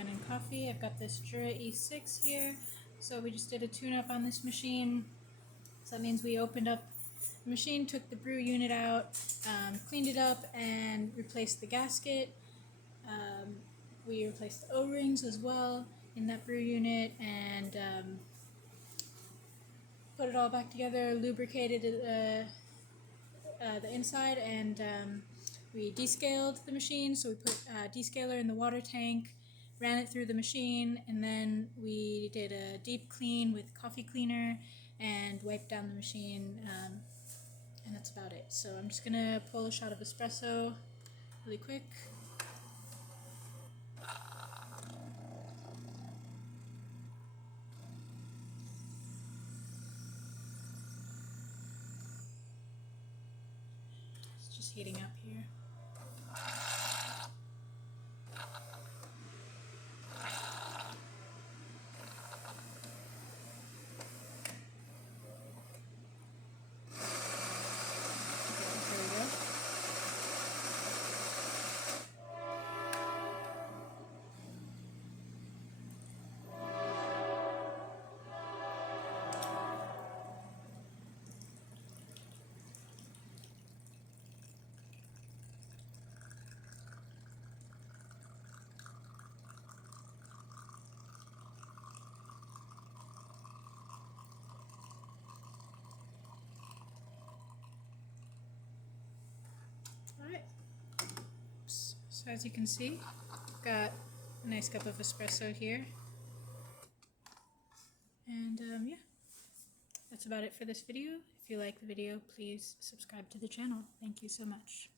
Kanen Coffee. I've got this Jura E6 here. So we just did a tune-up on this machine. So that means we opened up the machine, took the brew unit out, cleaned it up, and replaced the gasket. We replaced the O-rings as well in that brew unit, and put it all back together, lubricated the inside, and we descaled the machine. So we put descaler in the water tank, ran it through the machine, and then we did a deep clean with coffee cleaner and wiped down the machine, and that's about it. So I'm just gonna pull a shot of espresso really quick. It's just heating up here. There we go. Alright, so as you can see, got a nice cup of espresso here. And yeah, that's about it for this video. If you like the video, please subscribe to the channel. Thank you so much.